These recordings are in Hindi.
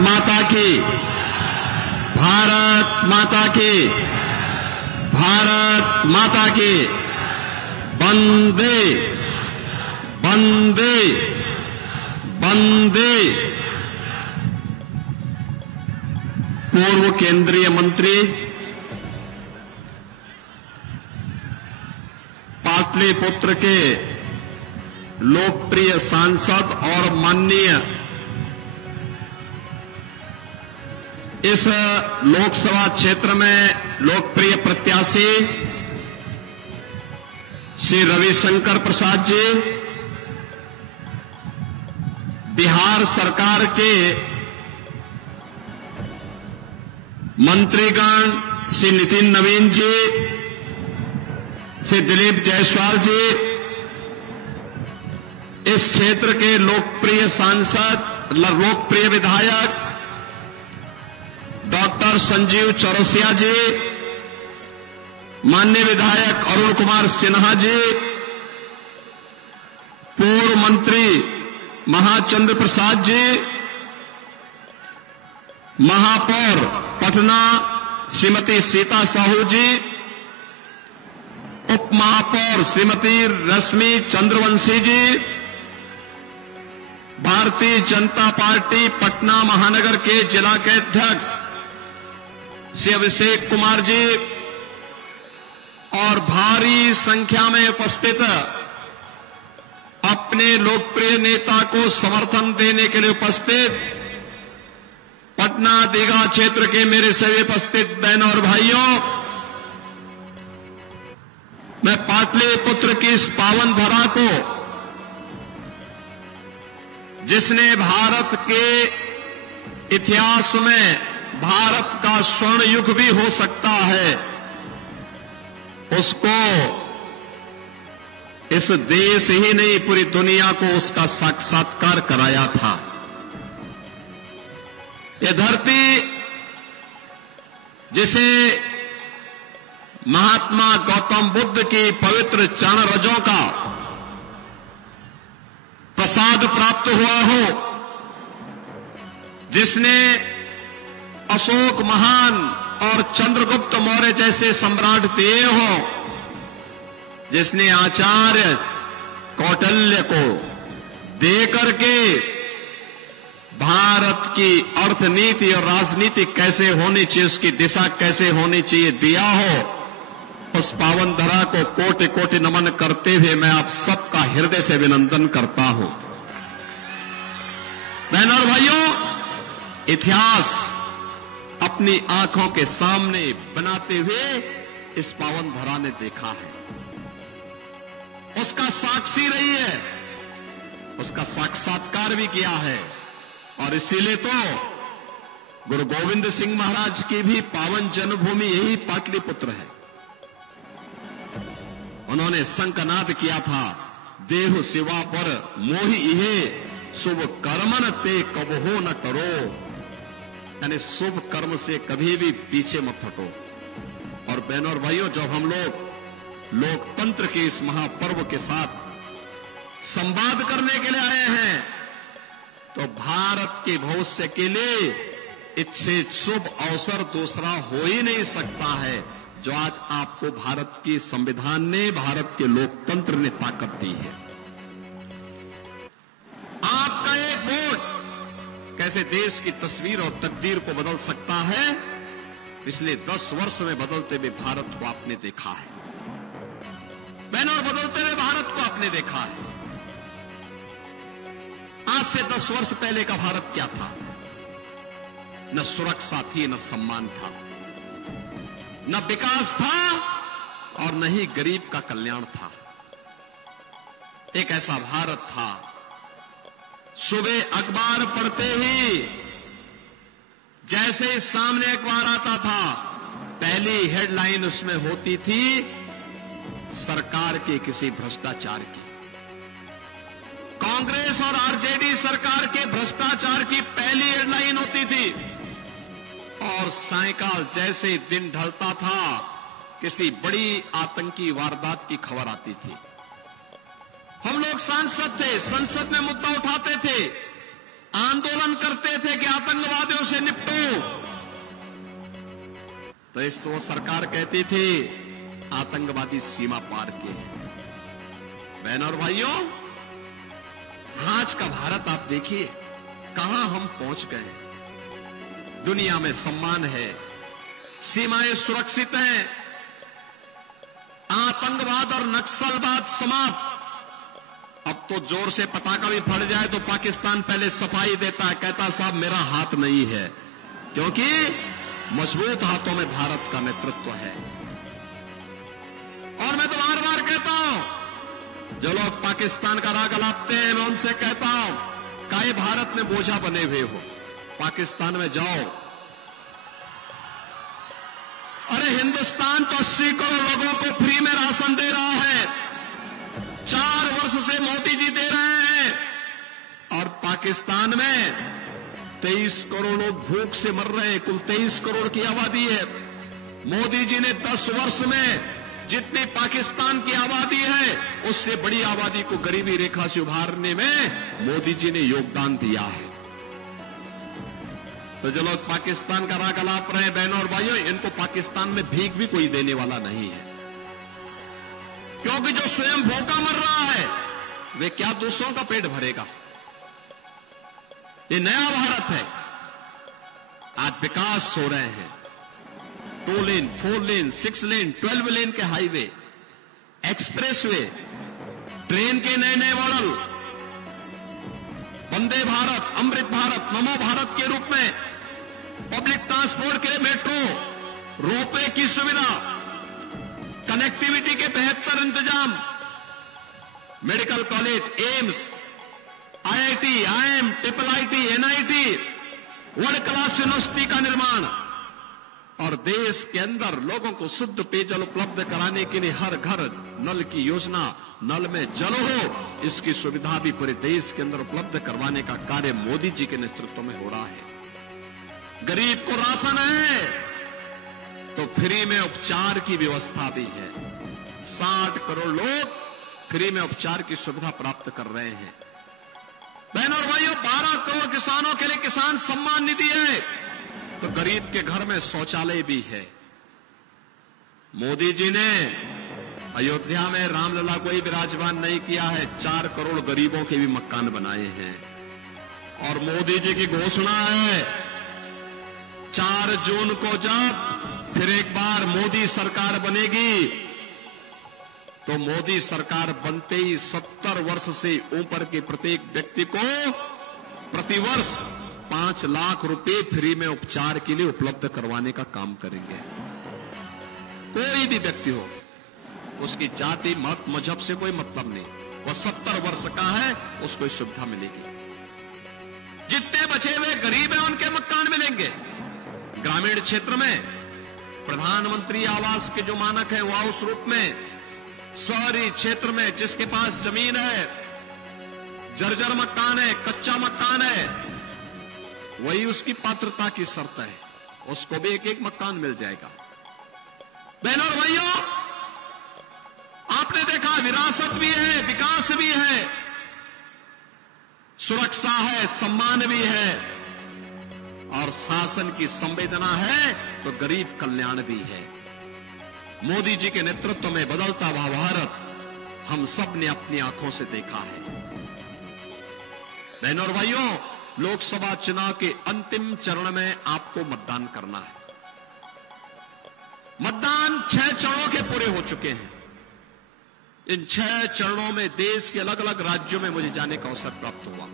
माता की, भारत माता की, भारत माता की। वंदे वंदे वंदे। पूर्व केंद्रीय मंत्री, पाटलिपुत्र के लोकप्रिय सांसद और माननीय इस लोकसभा क्षेत्र में लोकप्रिय प्रत्याशी श्री रविशंकर प्रसाद जी, बिहार सरकार के मंत्रीगण श्री नितिन नवीन जी, श्री दिलीप जायसवाल जी, इस क्षेत्र के लोकप्रिय सांसद, लोकप्रिय विधायक डॉक्टर संजीव चौरसिया जी, माननीय विधायक अरुण कुमार सिन्हा जी, पूर्व मंत्री महाचंद्र प्रसाद जी, महापौर पटना श्रीमती सीता साहू जी, उप महापौर श्रीमती रश्मि चंद्रवंशी जी, भारतीय जनता पार्टी पटना महानगर के जिला के अध्यक्ष श्री अभिषेक कुमार जी और भारी संख्या में उपस्थित अपने लोकप्रिय नेता को समर्थन देने के लिए उपस्थित पटना दीघा क्षेत्र के मेरे सभी उपस्थित बहनों और भाइयों, मैं पाटलिपुत्र की इस पावन धरा को, जिसने भारत के इतिहास में भारत का स्वर्ण युग भी हो सकता है, उसको इस देश ही नहीं पूरी दुनिया को उसका साक्षात्कार कराया था। यह धरती जिसे महात्मा गौतम बुद्ध की पवित्र चरण रजों का प्रसाद प्राप्त हुआ हो, जिसने अशोक महान और चंद्रगुप्त मौर्य जैसे सम्राट दिए हो, जिसने आचार्य कौटिल्य को दे करके भारत की अर्थनीति और राजनीति कैसे होनी चाहिए, उसकी दिशा कैसे होनी चाहिए दिया हो, उस पावन धरा को कोटि कोटि नमन करते हुए मैं आप सबका हृदय से अभिनंदन करता हूं। बहनों और भाइयों, इतिहास अपनी आंखों के सामने बनाते हुए इस पावन धरा ने देखा है, उसका साक्षी रही है, उसका साक्षात्कार भी किया है। और इसीलिए तो गुरु गोविंद सिंह महाराज की भी पावन जन्मभूमि यही पाटलिपुत्र है। उन्होंने शंखनाद किया था, देहु शिवा पर मोहि इहे शुभ कर्मन ते कबहो न करो, यानी शुभ कर्म से कभी भी पीछे मत हटो। और बहनों और भाइयों, जब हम लोग लोकतंत्र के इस महापर्व के साथ संवाद करने के लिए आए हैं, तो भारत के भविष्य के लिए इससे शुभ अवसर दूसरा हो ही नहीं सकता है, जो आज आपको भारत की संविधान ने, भारत के लोकतंत्र ने ताकत दी है। आपका एक वोट कैसे देश की तस्वीर और तकदीर को बदल सकता है, पिछले 10 वर्ष में बदलते हुए भारत को आपने देखा है। बहनों, बदलते हुए भारत को आपने देखा है। आज से 10 वर्ष पहले का भारत क्या था? न सुरक्षा थी, न सम्मान था, न विकास था और न ही गरीब का कल्याण था। एक ऐसा भारत था, सुबह अखबार पढ़ते ही जैसे ही सामने अखबार आता था, पहली हेडलाइन उसमें होती थी सरकार के किसी भ्रष्टाचार की। कांग्रेस और आरजेडी सरकार के भ्रष्टाचार की पहली हेडलाइन होती थी। और सायंकाल जैसे दिन ढलता था, किसी बड़ी आतंकी वारदात की खबर आती थी। हम लोग सांसद थे, संसद में मुद्दा उठाते थे, आंदोलन करते थे कि आतंकवादियों से निपटो, तो इस वो सरकार कहती थी आतंकवादी सीमा पार किए। बहनों और भाइयों, आज का भारत आप देखिए कहां हम पहुंच गए। दुनिया में सम्मान है, सीमाएं सुरक्षित हैं, आतंकवाद और नक्सलवाद समाप्त। अब तो जोर से पटाखा भी फट जाए तो पाकिस्तान पहले सफाई देता है, कहता साहब मेरा हाथ नहीं है, क्योंकि मजबूत हाथों में भारत का नेतृत्व है। और मैं तो बार बार कहता हूं, जो लोग पाकिस्तान का राग अलापते हैं, मैं उनसे कहता हूं, काहे भारत में बोझा बने हुए हो, पाकिस्तान में जाओ। अरे हिंदुस्तान तो 80 करोड़ लोगों को फ्री में राशन दे रहा है, 4 वर्ष से मोदी जी दे रहे हैं, और पाकिस्तान में 23 करोड़ लोग भूख से मर रहे हैं। कुल 23 करोड़ की आबादी है। मोदी जी ने 10 वर्ष में जितनी पाकिस्तान की आबादी है उससे बड़ी आबादी को गरीबी रेखा से उभारने में मोदी जी ने योगदान दिया है। तो जो लोग पाकिस्तान का राग अलाप रहे हैं, बहनों और भाइयों, इनको पाकिस्तान में भीख भी कोई देने वाला नहीं है, क्योंकि जो स्वयं भूखा मर रहा है वे क्या दूसरों का पेट भरेगा। ये नया भारत है। आज विकास हो रहे हैं, 2 लेन, 4 लेन, 6 लेन, 12 लेन के हाईवे, एक्सप्रेसवे, ट्रेन के नए नए मॉडल, वंदे भारत, अमृत भारत, नमो भारत के रूप में, पब्लिक ट्रांसपोर्ट के लिए मेट्रो, रोपवे की सुविधा, कनेक्टिविटी के बेहतर इंतजाम, medical college, AIIMS, IIT, IIM, IIIT, NIT, world class university का निर्माण, और देश के अंदर लोगों को शुद्ध पेयजल उपलब्ध कराने के लिए हर घर नल की योजना, नल में जल हो, इसकी सुविधा भी पूरे देश के अंदर उपलब्ध करवाने का कार्य मोदी जी के नेतृत्व में हो रहा है। गरीब को राशन है तो फ्री में उपचार की व्यवस्था भी है। 60 करोड़ लोग फ्री में उपचार की सुविधा प्राप्त कर रहे हैं। बहनों और भाइयों, 12 करोड़ किसानों के लिए किसान सम्मान निधि है, तो गरीब के घर में शौचालय भी है। मोदी जी ने अयोध्या में रामलला को ही विराजमान नहीं किया है, 4 करोड़ गरीबों के भी मकान बनाए हैं। और मोदी जी की घोषणा है 4 जून को जब फिर एक बार मोदी सरकार बनेगी, तो मोदी सरकार बनते ही 70 वर्ष से ऊपर के प्रत्येक व्यक्ति को प्रतिवर्ष 5 लाख रुपए फ्री में उपचार के लिए उपलब्ध करवाने का काम करेंगे। कोई भी व्यक्ति हो, उसकी जाति, मत, मजहब से कोई मतलब नहीं, वह 70 वर्ष का है, उसको सुविधा मिलेगी। जितने बचे हुए गरीब हैं उनके मकान मिलेंगे। ग्रामीण क्षेत्र में प्रधानमंत्री आवास के जो मानक है वह उस रूप में, शहरी क्षेत्र में जिसके पास जमीन है, जर्जर मकान है, कच्चा मकान है, वही उसकी पात्रता की शर्त है, उसको भी एक एक मकान मिल जाएगा। बहनों और भाइयों, आपने देखा विरासत भी है, विकास भी है, सुरक्षा है, सम्मान भी है, और शासन की संवेदना है तो गरीब कल्याण भी है। मोदी जी के नेतृत्व में बदलता हुआ भारत हम सब ने अपनी आंखों से देखा है। बहनों और भाइयों, लोकसभा चुनाव के अंतिम चरण में आपको मतदान करना है। मतदान 6 चरणों के पूरे हो चुके हैं। इन 6 चरणों में देश के अलग अलग राज्यों में मुझे जाने का अवसर प्राप्त हुआ।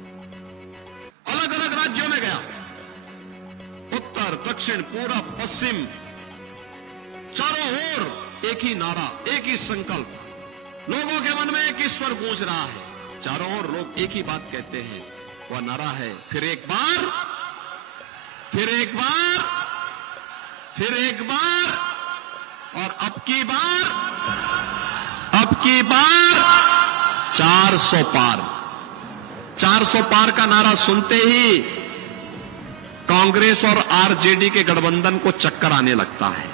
अलग अलग राज्यों में गया, उत्तर, दक्षिण, पूरब, पश्चिम, चारों ओर एक ही नारा, एक ही संकल्प, लोगों के मन में एक ही स्वर गूंज रहा है। चारों ओर लोग एक ही बात कहते हैं, वह नारा है फिर एक बार, फिर एक बार, फिर एक बार, और अब की बार 400 पार। 400 पार का नारा सुनते ही कांग्रेस और आरजेडी के गठबंधन को चक्कर आने लगता है,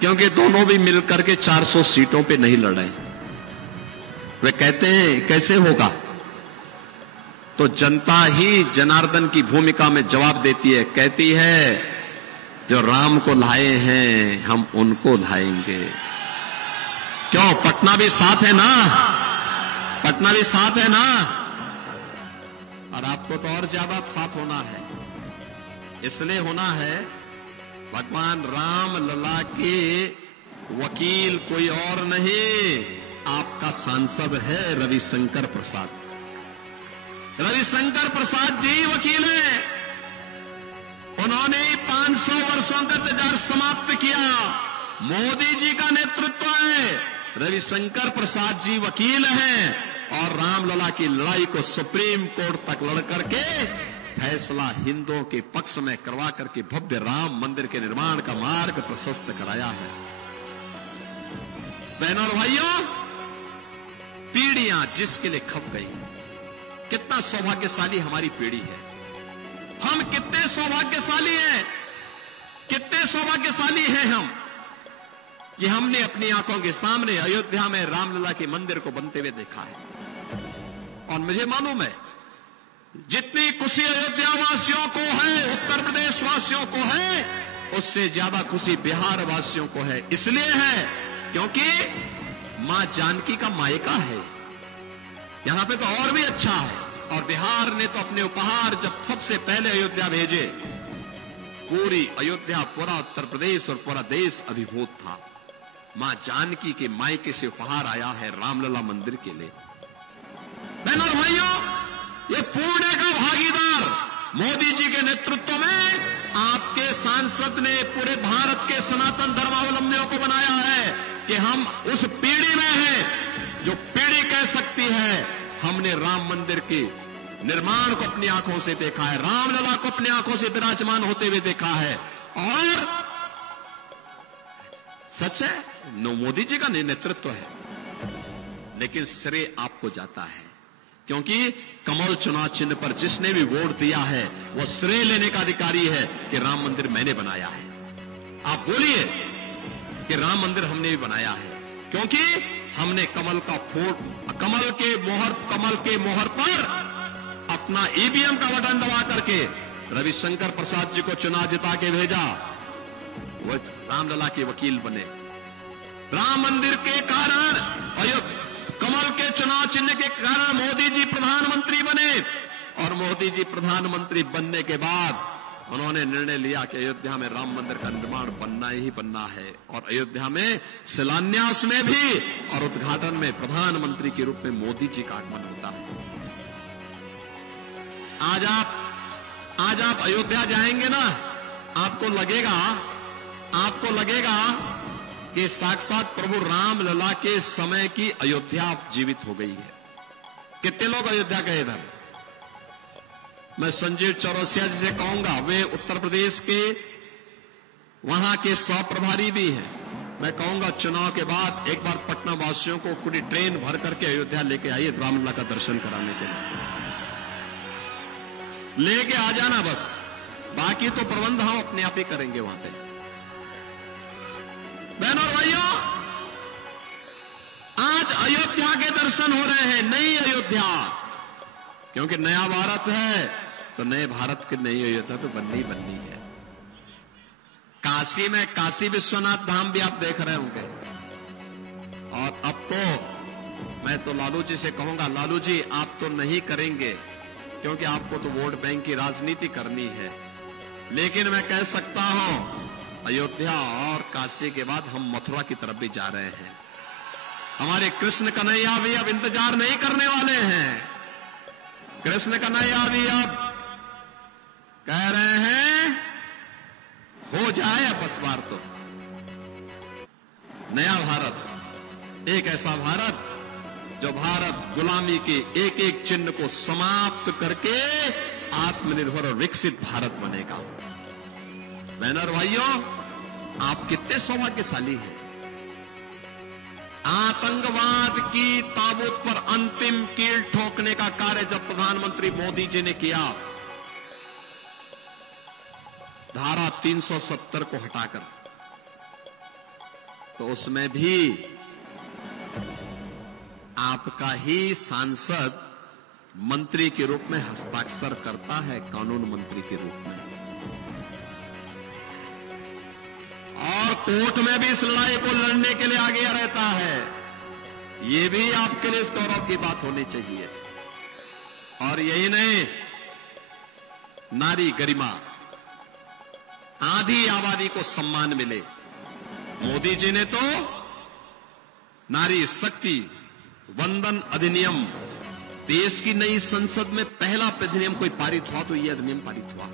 क्योंकि दोनों भी मिलकर के 400 सीटों पे नहीं लड़े। वे कहते हैं कैसे होगा, तो जनता ही जनार्दन की भूमिका में जवाब देती है, कहती है जो राम को लाए हैं हम उनको लाएंगे। क्यों? पटना भी साथ है ना, पटना भी साथ है ना, और आपको तो और ज्यादा साथ होना है। इसलिए होना है भगवान राम लला के वकील कोई और नहीं, आपका सांसद है रविशंकर प्रसाद। रविशंकर प्रसाद जी वकील हैं। उन्होंने 500 वर्षों का इंतजार समाप्त किया। मोदी जी का नेतृत्व है, रविशंकर प्रसाद जी वकील हैं, और रामलला की लड़ाई को सुप्रीम कोर्ट तक लड़ करके फैसला हिंदुओं के पक्ष में करवा करके भव्य राम मंदिर के निर्माण का मार्ग प्रशस्त कराया है। बहनों और भाइयों, पीढ़ियां जिसके लिए खप गई, कितना सौभाग्यशाली हमारी पीढ़ी है। हम कितने सौभाग्यशाली हैं, कितने सौभाग्यशाली हैं हम, कि हमने अपनी आंखों के सामने अयोध्या में रामलला के मंदिर को बनते हुए देखा है। और मुझे मालूम है जितनी खुशी अयोध्या वासियों को है, उत्तर प्रदेश वासियों को है, उससे ज्यादा खुशी बिहार वासियों को है। इसलिए है क्योंकि मां जानकी का मायका है, यहां पे तो और भी अच्छा है। और बिहार ने तो अपने उपहार जब सबसे पहले अयोध्या भेजे, पूरी अयोध्या, पूरा उत्तर प्रदेश और पूरा देश अभिभूत था। मां जानकी के मायके से उपहार आया है रामलला मंदिर के लिए। बहनों और भाइयों, ये पुण्य का भागीदार मोदी जी के नेतृत्व में आपके सांसद ने पूरे भारत के सनातन धर्मावलंबियों को बनाया है कि हम उस पीढ़ी में हैं जो पीढ़ी कह सकती है हमने राम मंदिर के निर्माण को अपनी आंखों से देखा है, रामलला को अपनी आंखों से विराजमान होते हुए देखा है। और सच है, मोदी जी का नेतृत्व है, लेकिन श्रेय आपको जाता है, क्योंकि कमल चुनाव चिन्ह पर जिसने भी वोट दिया है वह श्रेय लेने का अधिकारी है कि राम मंदिर मैंने बनाया है। आप बोलिए कि राम मंदिर हमने भी बनाया है, क्योंकि हमने कमल के मोहर पर अपना ईवीएम का बटन दबा करके रविशंकर प्रसाद जी को चुनाव जिता के भेजा, वो रामलला के वकील बने। राम मंदिर के कारण, कमल के चुनाव चिन्ह के कारण मोदी जी प्रधानमंत्री बने, और मोदी जी प्रधानमंत्री बनने के बाद उन्होंने निर्णय लिया कि अयोध्या में राम मंदिर का निर्माण बनना ही बनना है। और अयोध्या में शिलान्यास में भी और उद्घाटन में प्रधानमंत्री के रूप में मोदी जी का आगमन होता है। आज आप अयोध्या जाएंगे ना, आपको लगेगा कि साक्षात प्रभु रामलला के समय की अयोध्या जीवित हो गई है। कितने लोग अयोध्या गए इधर? मैं संजीव चौरसिया जी से कहूंगा, वे उत्तर प्रदेश के वहां के सह प्रभारी भी हैं। मैं कहूंगा चुनाव के बाद एक बार पटना वासियों को पूरी ट्रेन भर करके अयोध्या लेके आइए, रामलला का दर्शन कराने के लिए लेके आ जाना बस, बाकी तो प्रबंध हम अपने आप ही करेंगे वहां पे। बहनों और भाइयों, आज अयोध्या के दर्शन हो रहे हैं, नई अयोध्या, क्योंकि नया भारत है तो नए भारत की नई अयोध्या तो बननी है। काशी में काशी विश्वनाथ धाम भी आप देख रहे होंगे। और अब तो मैं तो लालू जी से कहूंगा, लालू जी आप तो नहीं करेंगे क्योंकि आपको तो वोट बैंक की राजनीति करनी है, लेकिन मैं कह सकता हूं अयोध्या और काशी के बाद हम मथुरा की तरफ भी जा रहे हैं। हमारे कृष्ण कन्हैया भी अब इंतजार नहीं करने वाले हैं। कृष्ण कन्हैया भी अब कह रहे हैं हो जाए अब इस बार तो नया भारत, एक ऐसा भारत जो भारत गुलामी के एक एक चिन्ह को समाप्त करके आत्मनिर्भर और विकसित भारत बनेगा। बहनों और भाइयों, आप कितने सौभाग्यशाली हैं। आतंकवाद की ताबूत पर अंतिम कील ठोकने का कार्य जब प्रधानमंत्री मोदी जी ने किया, धारा 370 को हटाकर, तो उसमें भी आपका ही सांसद मंत्री के रूप में हस्ताक्षर करता है, कानून मंत्री के रूप में, और कोर्ट में भी इस लड़ाई को लड़ने के लिए आगे रहता है। ये भी आपके लिए इस गौरव की बात होनी चाहिए। और यही नहीं, नारी गरिमा, आधी आबादी को सम्मान मिले। मोदी जी ने तो नारी शक्ति वंदन अधिनियम, देश की नई संसद में पहला अधिनियम कोई पारित हुआ तो यह अधिनियम पारित हुआ।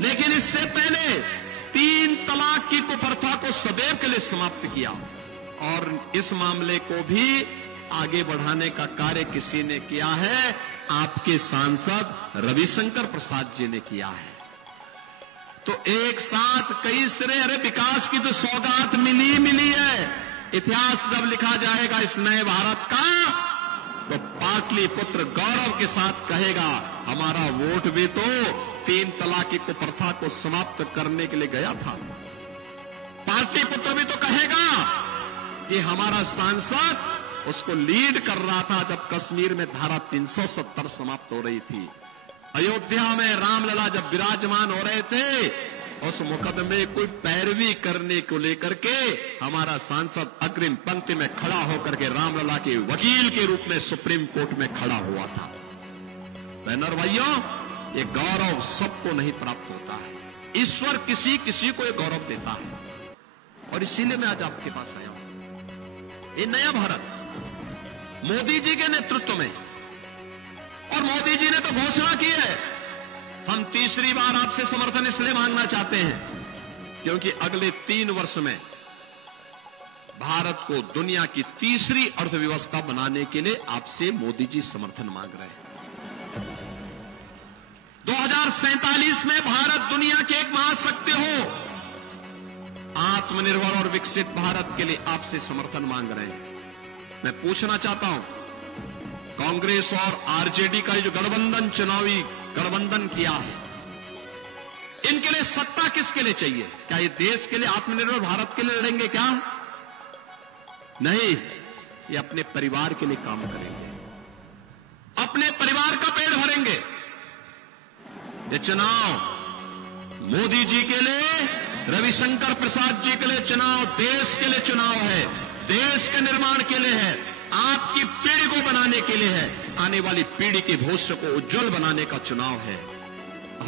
लेकिन इससे पहले 3 तलाक की कुप्रथा को सदैव के लिए समाप्त किया, और इस मामले को भी आगे बढ़ाने का कार्य किसी ने किया है, आपके सांसद रविशंकर प्रसाद जी ने किया है। तो एक साथ कई सिरे, अरे विकास की तो सौगात मिली है। इतिहास जब लिखा जाएगा इस नए भारत का, तो पाटलिपुत्र गौरव के साथ कहेगा, हमारा वोट भी तो 3 तलाक की कुप्रथा को समाप्त करने के लिए गया था। पाटलिपुत्र भी तो कहेगा कि हमारा सांसद उसको लीड कर रहा था जब कश्मीर में धारा 370 समाप्त हो रही थी। अयोध्या में रामलला जब विराजमान हो रहे थे, उस मुकदमे कोई पैरवी करने को लेकर के हमारा सांसद अग्रिम पंक्ति में खड़ा होकर के रामलला के वकील के रूप में सुप्रीम कोर्ट में खड़ा हुआ था। बहनों और भाइयों, ये गौरव सबको नहीं प्राप्त होता है, ईश्वर किसी किसी को ये गौरव देता है। और इसीलिए मैं आज आपके पास आया हूं। ये नया भारत मोदी जी के नेतृत्व में, और मोदी जी ने तो घोषणा की है, हम तीसरी बार आपसे समर्थन इसलिए मांगना चाहते हैं क्योंकि अगले 3 वर्ष में भारत को दुनिया की तीसरी अर्थव्यवस्था बनाने के लिए आपसे मोदी जी समर्थन मांग रहे हैं। 2047 में भारत दुनिया की एक महाशक्ति हो, आत्मनिर्भर और विकसित भारत के लिए आपसे समर्थन मांग रहे हैं। मैं पूछना चाहता हूं, कांग्रेस और आरजेडी का जो गठबंधन, चुनावी गठबंधन किया है, इनके लिए सत्ता किसके लिए चाहिए? क्या ये देश के लिए, आत्मनिर्भर भारत के लिए लड़ेंगे क्या? नहीं, ये अपने परिवार के लिए काम करेंगे, अपने परिवार का पेट भरेंगे। ये चुनाव मोदी जी के लिए, रविशंकर प्रसाद जी के लिए चुनाव देश के लिए चुनाव है, देश के निर्माण के लिए है, आपकी पीढ़ी को बनाने के लिए है, आने वाली पीढ़ी के भविष्य को उज्जवल बनाने का चुनाव है।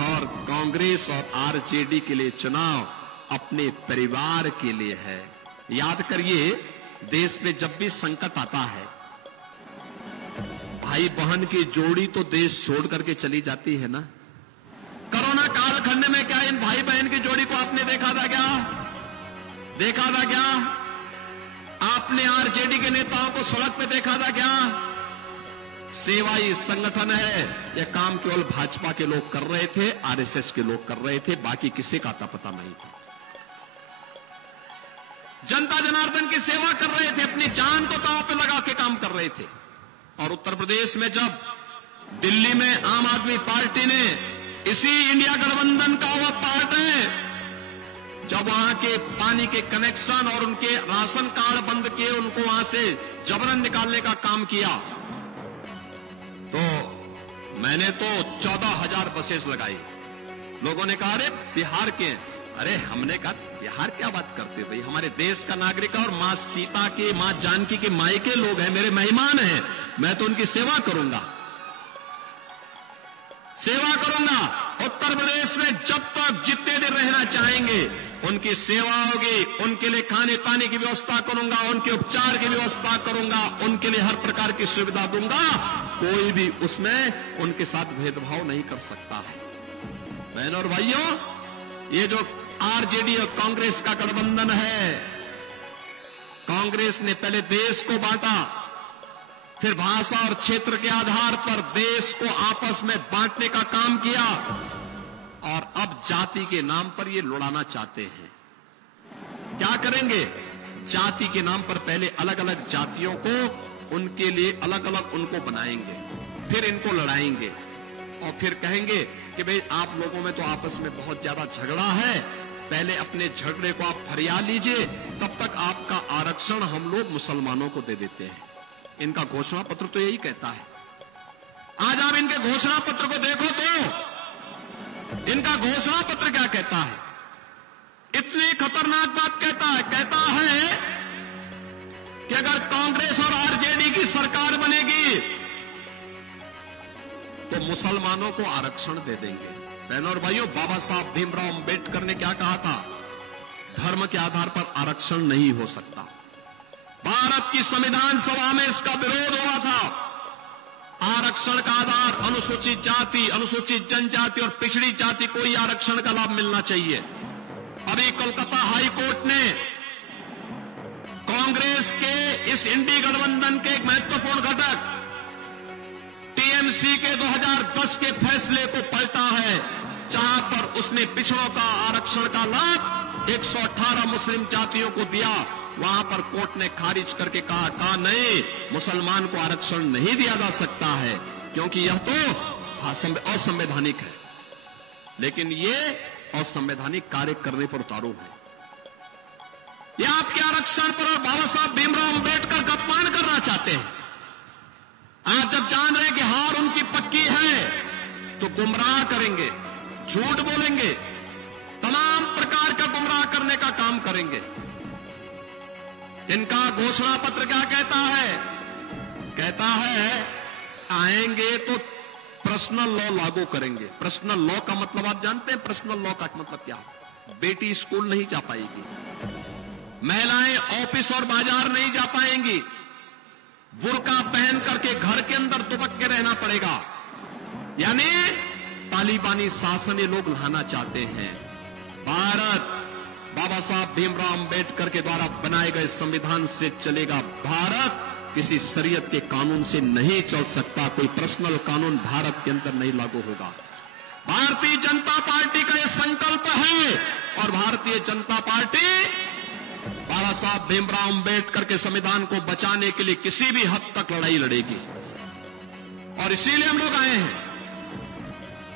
और कांग्रेस और आरजेडी के लिए चुनाव अपने परिवार के लिए है। याद करिए, देश में जब भी संकट आता है, भाई बहन की जोड़ी तो देश छोड़ करके चली जाती है ना। कोरोना कालखंड में क्या इन भाई बहन की जोड़ी को आपने देखा था क्या? देखा था क्या? आपने आरजेडी के नेताओं को सड़क पे देखा था क्या? सेवाई संगठन है, यह काम केवल भाजपा के लोग कर रहे थे, आरएसएस के लोग कर रहे थे, बाकी किसी का पता नहीं था। जनता जनार्दन की सेवा कर रहे थे, अपनी जान को दांव पे लगा के काम कर रहे थे। और उत्तर प्रदेश में जब दिल्ली में आम आदमी पार्टी ने इसी इंडिया गठबंधन का हुआ पार्ट है, जब वहां के पानी के कनेक्शन और उनके राशन कार्ड बंद किए, उनको वहां से जबरन निकालने का काम किया, तो मैंने तो 14,000 बसेस लगाई। लोगों ने कहा, अरे बिहार के, अरे हमने कहा बिहार क्या बात करते भाई, हमारे देश का नागरिक है और मां सीता के, मां जानकी के माई के लोग हैं, मेरे मेहमान हैं, मैं तो उनकी सेवा करूंगा, सेवा करूंगा। उत्तर प्रदेश में जब तक जितने दिन रहना चाहेंगे उनकी सेवा होगी, उनके लिए खाने पानी की व्यवस्था करूंगा, उनके उपचार की व्यवस्था करूंगा, उनके लिए हर प्रकार की सुविधा दूंगा, कोई भी उसमें उनके साथ भेदभाव नहीं कर सकता है। बहनों और भाइयों, ये जो आरजेडी और कांग्रेस का गठबंधन है, कांग्रेस ने पहले देश को बांटा, फिर भाषा और क्षेत्र के आधार पर देश को आपस में बांटने का काम किया, और अब जाति के नाम पर ये लड़ाना चाहते हैं। क्या करेंगे? जाति के नाम पर पहले अलग अलग जातियों को, उनके लिए अलग अलग उनको बनाएंगे, फिर इनको लड़ाएंगे, और फिर कहेंगे कि भाई आप लोगों में तो आपस में बहुत ज्यादा झगड़ा है, पहले अपने झगड़े को आप फरिया लीजिए, तब तक आपका आरक्षण हम लोग मुसलमानों को दे देते हैं। इनका घोषणा पत्र तो यही कहता है। घोषणा पत्र को देखो तो इनका घोषणा पत्र क्या कहता है? इतनी खतरनाक बात कहता है कि अगर कांग्रेस और आरजेडी की सरकार बनेगी तो मुसलमानों को आरक्षण दे देंगे। बहनों और भाइयों, बाबा साहब भीमराव अंबेडकर ने क्या कहा था? धर्म के आधार पर आरक्षण नहीं हो सकता। भारत की संविधान सभा में इसका विरोध हुआ था। आरक्षण का आधार अनुसूचित जाति, अनुसूचित जनजाति और पिछड़ी जाति को ही आरक्षण का लाभ मिलना चाहिए। अभी कोलकाता हाई कोर्ट ने कांग्रेस के इस इंडी गठबंधन के एक महत्वपूर्ण घटक टीएमसी के 2010 के फैसले को पलटा है, जहां पर उसने पिछड़ों का आरक्षण का लाभ 118 मुस्लिम जातियों को दिया। वहां पर कोर्ट ने खारिज करके कहा नहीं, मुसलमान को आरक्षण नहीं दिया जा सकता है क्योंकि यह तो असंवैधानिक है। लेकिन ये असंवैधानिक कार्य करने पर उतारू है। यह आपके आरक्षण पर बाबा साहब भीमराव अंबेडकर का अपमान करना चाहते हैं। आज जब जान रहे हैं कि हार उनकी पक्की है तो गुमराह करेंगे, झूठ बोलेंगे, तमाम प्रकार का गुमराह करने का काम करेंगे। इनका घोषणा पत्र क्या कहता है? कहता है आएंगे तो पर्सनल लॉ लागू करेंगे। पर्सनल लॉ का मतलब आप जानते हैं? पर्सनल लॉ का मतलब क्या? बेटी स्कूल नहीं जा पाएगी, महिलाएं ऑफिस और बाजार नहीं जा पाएंगी, बुर्का पहन करके घर के अंदर दुबक के रहना पड़ेगा। यानी तालिबानी शासन ये लोग लाना चाहते हैं। भारत बाबा साहब भीमराव अंबेडकर के द्वारा बनाए गए संविधान से चलेगा। भारत किसी शरीयत के कानून से नहीं चल सकता। कोई पर्सनल कानून भारत के अंदर नहीं लागू होगा। भारतीय जनता पार्टी का यह संकल्प है और भारतीय जनता पार्टी बाबा साहब भीमराव अंबेडकर के संविधान को बचाने के लिए किसी भी हद तक लड़ाई लड़ेगी। और इसीलिए हम लोग आए हैं।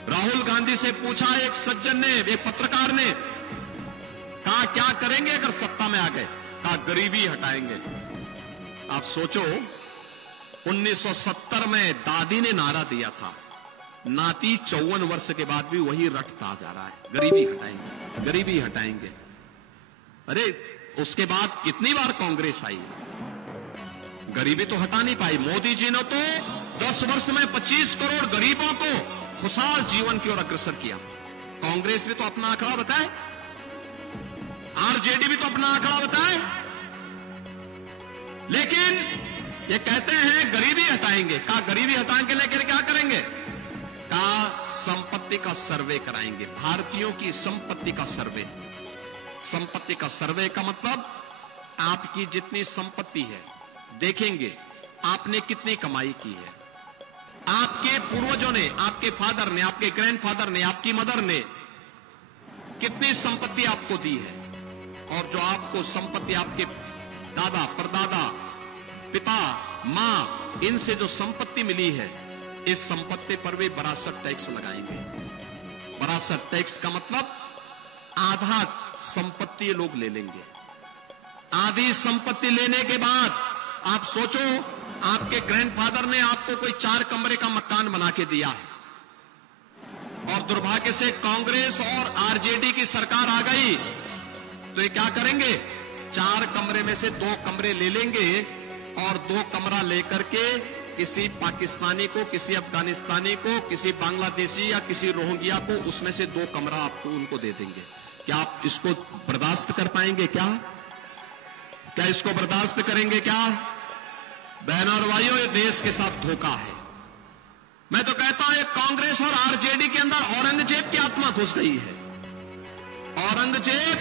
राहुल गांधी से पूछा एक सज्जन ने, एक पत्रकार ने, कहा क्या करेंगे अगर सत्ता में आ गए? कहा गरीबी हटाएंगे। आप सोचो 1970 में दादी ने नारा दिया था, नाती 54 वर्ष के बाद भी वही रटता जा रहा है, गरीबी हटाएंगे, गरीबी हटाएंगे। अरे उसके बाद कितनी बार कांग्रेस आई, गरीबी तो हटा नहीं पाई। मोदी जी ने तो 10 वर्ष में 25 करोड़ गरीबों को खुशहाल जीवन की ओर अग्रसर किया। कांग्रेस भी तो अपना आंकड़ा बताए, आरजेडी भी तो अपना आंकड़ा बताए। लेकिन ये कहते हैं गरीबी हटाएंगे। कहा गरीबी हटाने के लेकर क्या करेंगे? कहा संपत्ति का सर्वे कराएंगे, भारतीयों की संपत्ति का सर्वे। संपत्ति का सर्वे का मतलब आपकी जितनी संपत्ति है देखेंगे, आपने कितनी कमाई की है, आपके पूर्वजों ने, आपके फादर ने, आपके ग्रैंडफादर ने, आपकी मदर ने कितनी संपत्ति आपको दी है, और जो आपको संपत्ति आपके दादा, परदादा, पिता, मां, इनसे जो संपत्ति मिली है, इस संपत्ति पर भी वरासत टैक्स लगाएंगे। वरासत टैक्स का मतलब आधा संपत्ति ये लोग ले लेंगे। आधी संपत्ति लेने के बाद आप सोचो, आपके ग्रैंडफादर ने आपको कोई 4 कमरे का मकान बना के दिया है और दुर्भाग्य से कांग्रेस और आरजेडी की सरकार आ गई तो ये क्या करेंगे? 4 कमरे में से 2 कमरे ले लेंगे और 2 कमरा लेकर के किसी पाकिस्तानी को, किसी अफगानिस्तानी को, किसी बांग्लादेशी या किसी रोहिंग्या को उसमें से 2 कमरा आपको उनको दे देंगे। क्या आप इसको बर्दाश्त कर पाएंगे? क्या इसको बर्दाश्त करेंगे? क्या बहनों और भाइयों, ये देश के साथ धोखा है। मैं तो कहता हूं कांग्रेस और आरजेडी के अंदर औरंगजेब की आत्मा घुस गई है। औरंगजेब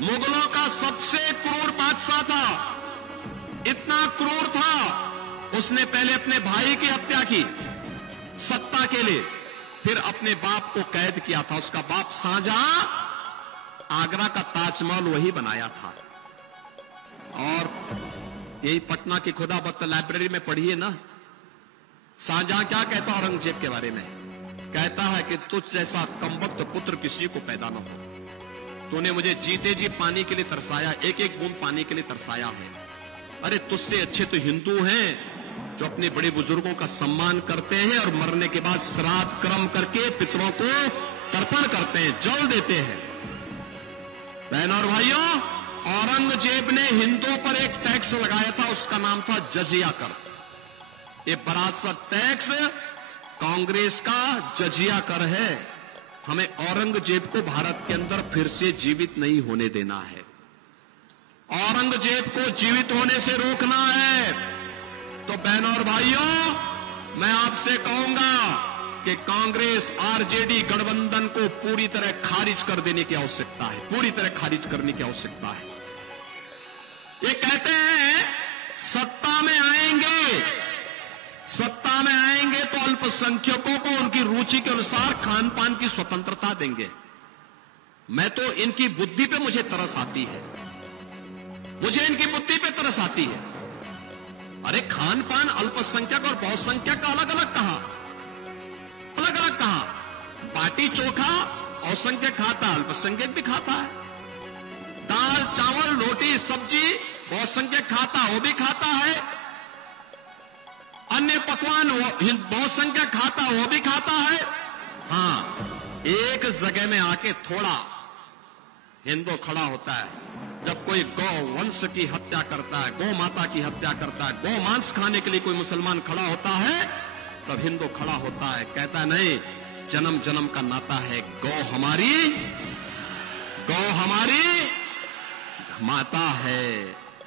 मुगलों का सबसे क्रूर बादशाह था। इतना क्रूर था, उसने पहले अपने भाई की हत्या की सत्ता के लिए, फिर अपने बाप को कैद किया था। उसका बाप शाहजहां आगरा का ताजमहल वही बनाया था। और यही पटना की खुदाबख्त लाइब्रेरी में पढ़िए ना, शाहजहां क्या कहता औरंगजेब के बारे में? कहता है कि तुझ जैसा कमबख्त पुत्र किसी को पैदा न हो। तूने मुझे जीते जी पानी के लिए तरसाया, एक एक बूंद पानी के लिए तरसाया है। अरे तुझसे अच्छे तो हिंदू हैं जो अपने बड़े बुजुर्गों का सम्मान करते हैं और मरने के बाद श्राद्ध कर्म करके पितरों को तर्पण करते हैं, जल देते हैं। बहनों और भाइयों, औरंगजेब ने हिंदुओं पर एक टैक्स लगाया था, उसका नाम था जजिया कर। ये विरासत टैक्स कांग्रेस का जजिया कर है। हमें औरंगजेब को भारत के अंदर फिर से जीवित नहीं होने देना है। औरंगजेब को जीवित होने से रोकना है। तो बहनों और भाइयों, मैं आपसे कहूंगा कि कांग्रेस आरजेडी गठबंधन को पूरी तरह खारिज कर देने की आवश्यकता है, पूरी तरह खारिज करने की आवश्यकता है। ये कहते हैं सत्ता में आएंगे तो अल्पसंख्यकों को उनकी रुचि के अनुसार खान पान की स्वतंत्रता देंगे। मैं तो इनकी बुद्धि पे मुझे तरस आती है, मुझे इनकी बुद्धि पे तरस आती है। अरे खान पान अल्पसंख्यक और बहुसंख्यक का अलग अलग कहा, अलग अलग कहा। बाटी चोखा बहुसंख्यक खाता, अल्पसंख्यक भी खाता है। दाल चावल रोटी सब्जी बहुसंख्यक खाता, वो भी खाता है। अन्य पकवान बहुसंख्यक खाता, वो भी खाता है। हां, एक जगह में आके थोड़ा हिंदू खड़ा होता है, जब कोई गौ वंश की हत्या करता है, गौ माता की हत्या करता है, गौ मांस खाने के लिए कोई मुसलमान खड़ा होता है, तब हिंदू खड़ा होता है, कहता है नहीं, जन्म जन्म का नाता है, गौ हमारी माता है,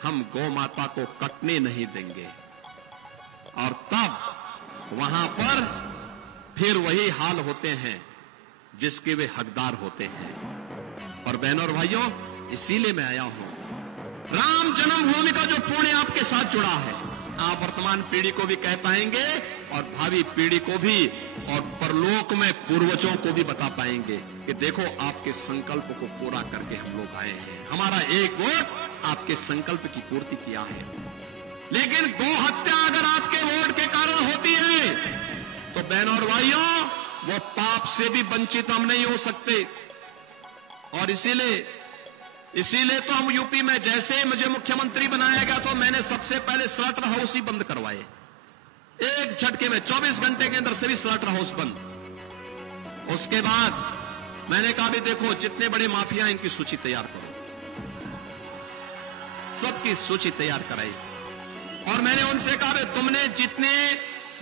हम गौ माता को कटने नहीं देंगे। और तब वहां पर फिर वही हाल होते हैं जिसके वे हकदार होते हैं। और बहनों और भाइयों, इसीलिए मैं आया हूं। राम जन्मभूमि का जो पुण्य आपके साथ जुड़ा है, आप वर्तमान पीढ़ी को भी कह पाएंगे और भावी पीढ़ी को भी, और परलोक में पूर्वजों को भी बता पाएंगे कि देखो आपके संकल्प को पूरा करके हम लोग आए हैं, हमारा एक वोट आपके संकल्प की पूर्ति किया है। लेकिन गौ हत्या अगर आपके वोट के कारण होती है तो बहनों और भाइयों, वो पाप से भी वंचित हम नहीं हो सकते। और इसीलिए तो हम यूपी में जैसे मुझे मुख्यमंत्री बनाया गया तो मैंने सबसे पहले स्लॉटर हाउस ही बंद करवाए, एक झटके में 24 घंटे के अंदर सभी स्लॉटर हाउस बंद। उसके बाद मैंने कहा भी देखो जितने बड़े माफिया इनकी सूची तैयार करो, सबकी सूची तैयार कराई। और मैंने उनसे कहा तुमने जितने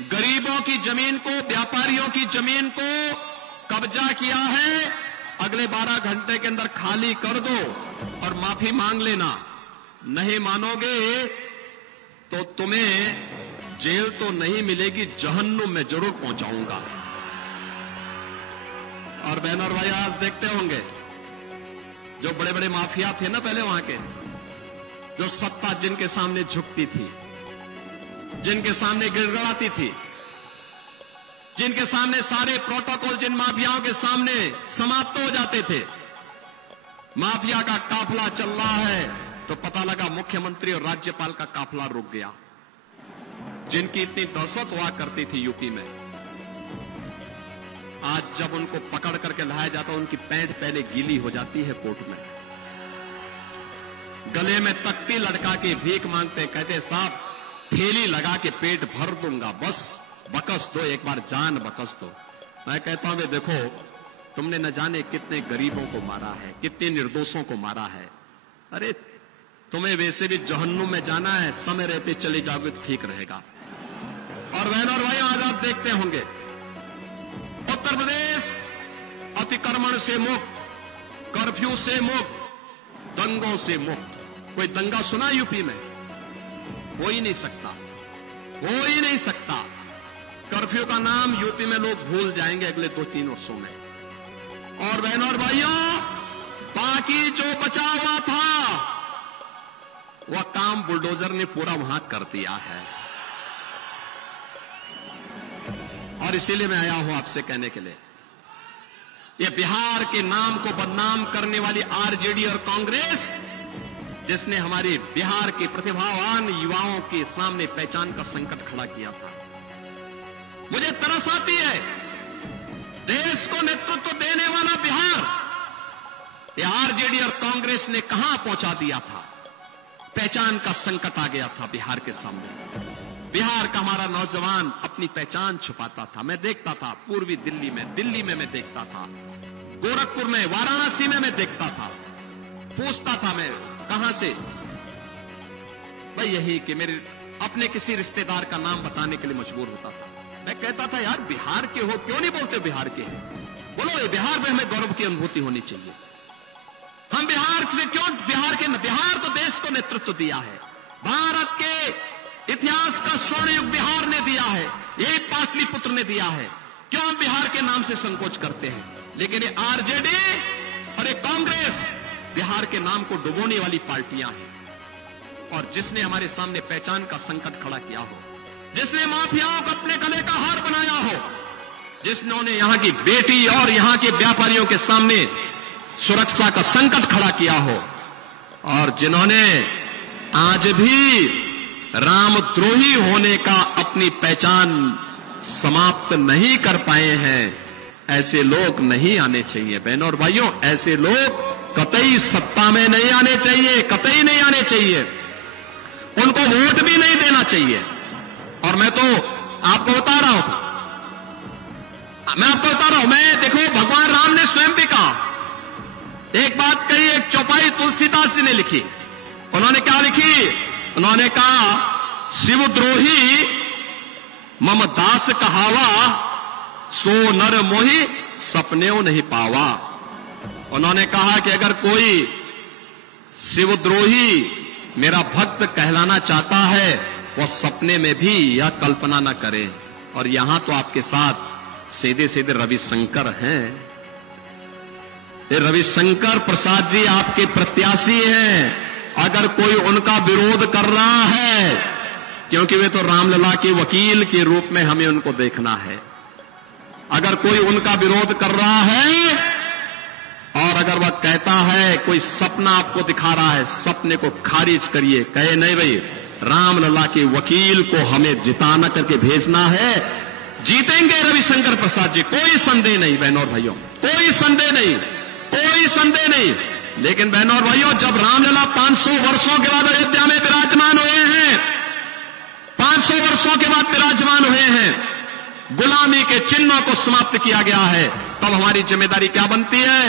गरीबों की जमीन को, व्यापारियों की जमीन को कब्जा किया है, अगले 12 घंटे के अंदर खाली कर दो और माफी मांग लेना। नहीं मानोगे तो तुम्हें जेल तो नहीं मिलेगी, जहन्नुम में जरूर पहुंचाऊंगा। और बहनों और भाई, आज देखते होंगे जो बड़े बड़े माफिया थे ना पहले वहां के, जो सत्ता जिनके सामने झुकती थी, जिनके सामने गिड़गिड़ाती थी, जिनके सामने सारे प्रोटोकॉल जिन माफियाओं के सामने समाप्त हो जाते थे, माफिया का काफिला चल रहा है तो पता लगा मुख्यमंत्री और राज्यपाल का काफिला रुक गया। जिनकी इतनी दहशत हुआ करती थी यूपी में, आज जब उनको पकड़ करके लाया जाता, उनकी पैंट पहले गीली हो जाती है कोर्ट में, गले में तख्ती लटका के भीख मांगते, कहते साहब थैली लगा के पेट भर दूंगा, बस बकस दो, एक बार जान बकस दो। मैं कहता हूं देखो, तुमने न जाने कितने गरीबों को मारा है, कितने निर्दोषों को मारा है। अरे तुम्हें वैसे भी जहन्नुम में जाना है, समय रहते चले जाओगे तो ठीक रहेगा। और बहनों और भाइयों, आज आप देखते होंगे उत्तर प्रदेश अतिक्रमण से मुक्त, कर्फ्यू से मुक्त, दंगों से मुक्त। कोई दंगा सुना यूपी में? हो ही नहीं सकता, हो ही नहीं सकता। कर्फ्यू का नाम यूपी में लोग भूल जाएंगे अगले 2-3 वर्षों में। और बहनों और भाइयों, बाकी जो बचा हुआ था वह काम बुलडोजर ने पूरा वहां कर दिया है। और इसीलिए मैं आया हूं आपसे कहने के लिए, ये बिहार के नाम को बदनाम करने वाली आरजेडी और कांग्रेस, जिसने हमारे बिहार के प्रतिभावान युवाओं के सामने पहचान का संकट खड़ा किया था, मुझे तरस आती है। देश को नेतृत्व देने वाला बिहार, ये आरजेडी और कांग्रेस ने कहां पहुंचा दिया था। पहचान का संकट आ गया था बिहार के सामने। बिहार का हमारा नौजवान अपनी पहचान छुपाता था। मैं देखता था पूर्वी दिल्ली में मैं देखता था, गोरखपुर में, वाराणसी में मैं देखता था। पूछता था मैं कहां से, भाई यही कि मेरे अपने किसी रिश्तेदार का नाम बताने के लिए मजबूर होता था। मैं कहता था यार बिहार के हो, क्यों नहीं बोलते बिहार के हैं? बोलो ये बिहार में हमें गौरव की अनुभूति होनी चाहिए। हम बिहार से क्यों, बिहार तो देश को नेतृत्व दिया है, भारत के इतिहास का स्वर्ण युग बिहार ने दिया है, यही पाटलिपुत्र ने दिया है। क्यों हम बिहार के नाम से संकोच करते हैं? लेकिन ये आरजेडी और ये कांग्रेस बिहार के नाम को डुबोने वाली पार्टियां हैं। और जिसने हमारे सामने पहचान का संकट खड़ा किया हो, जिसने माफियाओं को अपने गले का हार बनाया हो, जिन्होंने यहां की बेटी और यहां के व्यापारियों के सामने सुरक्षा का संकट खड़ा किया हो, और जिन्होंने आज भी रामद्रोही होने का अपनी पहचान समाप्त नहीं कर पाए हैं, ऐसे लोग नहीं आने चाहिए। बहनों और भाइयों, ऐसे लोग कतई सत्ता में नहीं आने चाहिए, कतई नहीं आने चाहिए। उनको वोट भी नहीं देना चाहिए। और मैं तो आपको बता रहा हूं, मैं देखो, भगवान राम ने स्वयं भी कहा, एक बात कही, एक चौपाई तुलसीदास जी ने लिखी। उन्होंने क्या लिखी? उन्होंने कहा, शिवद्रोही मम दास कहावा, सो नर मोहि सपनेऊ नहीं पावा। उन्होंने कहा कि अगर कोई शिवद्रोही मेरा भक्त कहलाना चाहता है, वह सपने में भी यह कल्पना न करे। और यहां तो आपके साथ सीधे सीधे रविशंकर हैं। ये रविशंकर प्रसाद जी आपके प्रत्याशी हैं। अगर कोई उनका विरोध कर रहा है, क्योंकि वे तो रामलला के वकील के रूप में हमें उनको देखना है, अगर कोई उनका विरोध कर रहा है और अगर वह कहता है, कोई सपना आपको दिखा रहा है, सपने को खारिज करिए। कहे नहीं भाई, रामलला के वकील को हमें जिताना करके भेजना है, जीतेंगे रविशंकर प्रसाद जी, कोई संदेह नहीं। बहनों और भाइयों, कोई संदेह नहीं, कोई संदेह नहीं। लेकिन बहनों और भाइयों, जब रामलला 500 वर्षों के बाद अयोध्या में विराजमान हुए हैं, 500 वर्षों के बाद विराजमान हुए हैं, गुलामी के चिन्हों को समाप्त किया गया है, तब हमारी जिम्मेदारी क्या बनती है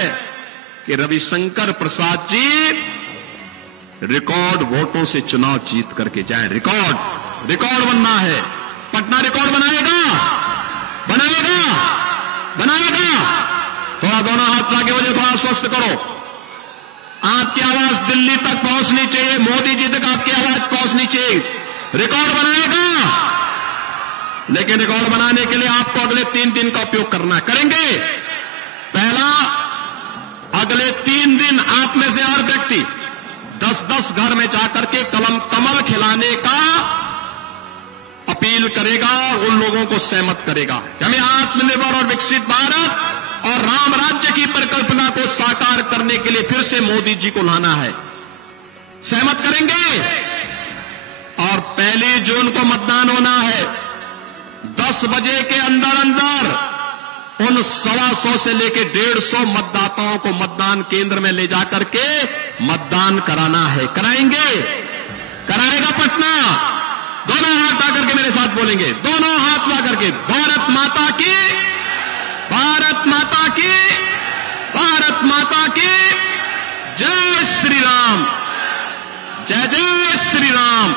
कि रविशंकर प्रसाद जी रिकॉर्ड वोटों से चुनाव जीत करके जाएं। रिकॉर्ड बनना है। पटना रिकॉर्ड बनाएगा। थोड़ा दोनों हाथ लाके मुझे थोड़ा स्वस्थ करो। आपकी आवाज दिल्ली तक पहुंचनी चाहिए, मोदी जी तक आपकी आवाज पहुंचनी चाहिए। रिकॉर्ड बनाएगा, लेकिन रिकॉर्ड बनाने के लिए आपको अगले 3 दिन का उपयोग करना। करेंगे? पहला, अगले 3 दिन आप में से हर व्यक्ति 10-10 घर में जाकर के कमल खिलाने का अपील करेगा, उन लोगों को सहमत करेगा कि हमें आत्मनिर्भर और विकसित भारत और राम राज्य की परिकल्पना को साकार करने के लिए फिर से मोदी जी को लाना है। सहमत करेंगे? और 1 जून को मतदान होना है। 10 बजे के अंदर उन 125 से लेकर 150 मतदाताओं को मतदान केंद्र में ले जाकर के मतदान कराना है। कराएंगे? कराएगा पटना? दोनों हाथ ला करके मेरे साथ बोलेंगे, दोनों हाथ ला करके, भारत माता की, भारत माता की, भारत माता की जय श्री राम, जय जय श्री राम।